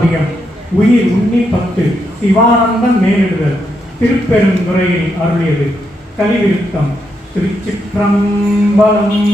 பதிகம் உயிர் உண்ணி பத்து சிவானந்தம் மேலிடுதல் திருப்பெருந்துறையில் அருளியது. கலிவிருத்தம். திருச்சிற்றம்பலம்.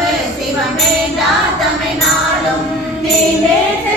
சிவமே சிவமே நாதமே நாளும். நீ நேற்று